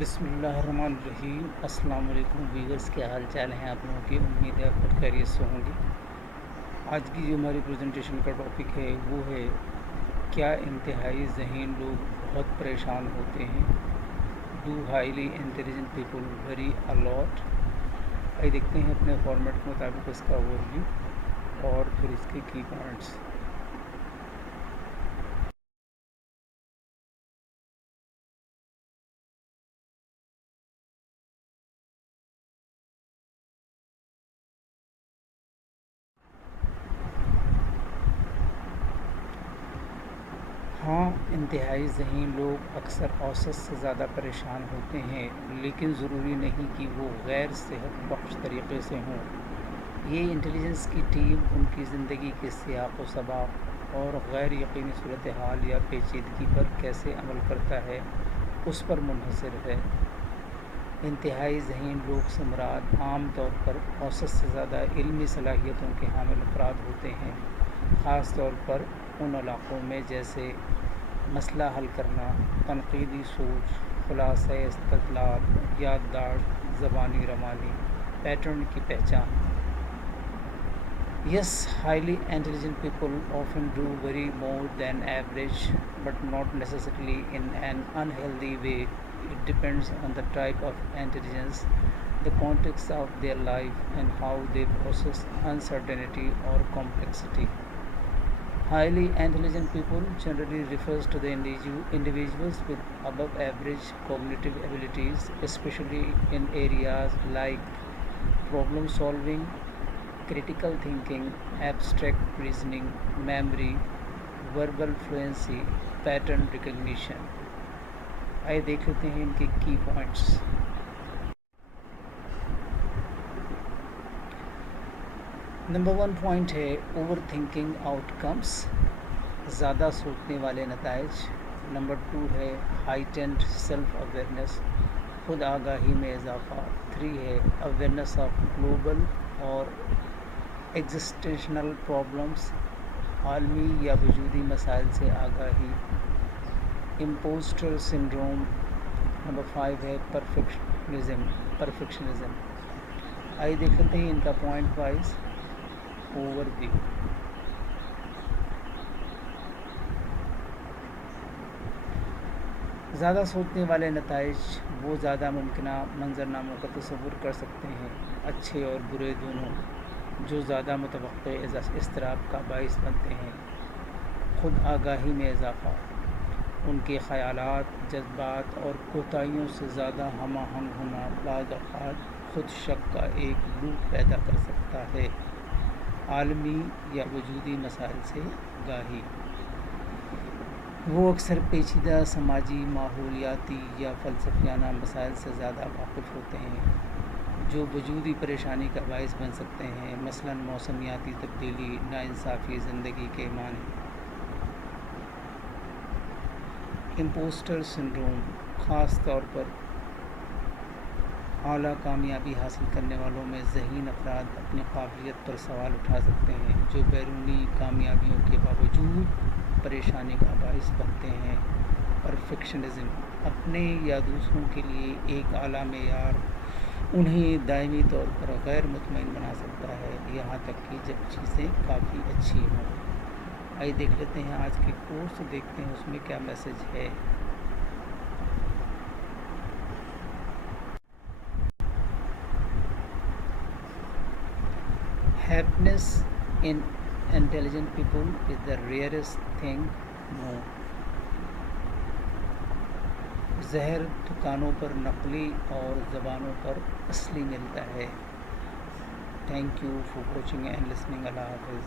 بسم اللہ الرحمن الرحیم۔ السلام علیکم ویورز، کیا حال چال ہیں آپ لوگوں کی؟ امید ہے آپ خود خیریت سے ہوں گے۔ آج کی جو ہماری پریزنٹیشن کا ٹاپک ہے وہ ہے کیا انتہائی ذہین لوگ بہت پریشان ہوتے ہیں؟ Do highly intelligent people very allot? آئیے دیکھتے ہیں اپنے فارمیٹ کے مطابق اس کا اوور ویو اور پھر اس کے کی پوائنٹس۔ ہاں، انتہائی ذہین لوگ اکثر اوسط سے زیادہ پریشان ہوتے ہیں، لیکن ضروری نہیں کہ وہ غیر صحت بخش طریقے سے ہوں۔ یہ انٹیلیجنس کی ٹیم ان کی زندگی کے سیاق و سباق اور غیر یقینی صورتحال یا پیچیدگی پر کیسے عمل کرتا ہے اس پر منحصر ہے۔ انتہائی ذہین لوگ سے مراد عام طور پر اوسط سے زیادہ علمی صلاحیتوں کے حامل افراد ہوتے ہیں، خاص طور پر ان علاقوں میں جیسے مسئلہ حل کرنا، تنقیدی سوچ، خلاصہ استدلال، یادداشت، زبانی روانی، پیٹرن کی پہچان۔ Yes, highly intelligent people often do very more than average, but not necessarily in an unhealthy way. It depends on the type of intelligence, the context of their life, and how they process uncertainty or complexity. Highly intelligent people generally refers to the individuals with above average cognitive abilities, especially in areas like problem solving, critical thinking, abstract reasoning, memory, verbal fluency, pattern recognition۔ آئے دیکھ لیتے ہیں ان کے کی points. Number 1 point ہے over thinking out کمس، زیادہ سوچنے والے نتائج۔ نمبر 2 ہے ہائٹنڈ سیلف اویئرنیس، خود آگاہی میں اضافہ۔ 3 ہے اویئرنیس آف گلوبل اور ایگزسٹیشنل پرابلمس، عالمی یا وجودی مسائل سے آگاہی۔ Impostor syndrome. نمبر 5 ہے پرفیکشنزم۔ آئیے دیکھ لیتے ہیں ان کا پوائنٹ وائز اوور ویو۔ زیادہ سوچنے والے نتائج وہ زیادہ ممکنہ منظرناموں کا تصور کر سکتے ہیں، اچھے اور برے دونوں، جو زیادہ متوقع اضطراب کا باعث بنتے ہیں۔ خود آگاہی میں اضافہ ان کے خیالات، جذبات اور کوتاہیوں سے زیادہ ہم آہنگ ہونا بعض اوقات خود شک کا ایک لوپ پیدا کر سکتا ہے۔ عالمی یا وجودی مسائل سے آگاہی، وہ اکثر پیچیدہ سماجی، ماحولیاتی یا فلسفیانہ مسائل سے زیادہ واقف ہوتے ہیں جو وجودی پریشانی کا باعث بن سکتے ہیں، مثلاً موسمیاتی تبدیلی، ناانصافی، زندگی کے معنی۔ امپوسٹر سنڈروم خاص طور پر اعلیٰ کامیابی حاصل کرنے والوں میں ذہین افراد اپنی قابلیت پر سوال اٹھا سکتے ہیں، جو بیرونی کامیابیوں کے باوجود پریشانی کا باعث بنتے ہیں۔ پرفیکشنزم اپنے یا دوسروں کے لیے ایک اعلیٰ معیار انہیں دائمی طور پر غیر مطمئن بنا سکتا ہے، یہاں تک کہ جب چیزیں کافی اچھی ہوں۔ آئیے دیکھ لیتے ہیں آج کے کورس، دیکھتے ہیں اس میں کیا میسج ہے۔ Happiness in intelligent people is the rarest thing known۔ زہر دکانوں پر نقلی اور زبانوں پر اصلی ملتا ہے۔ Thank you for watching and listening. اللہ حافظ۔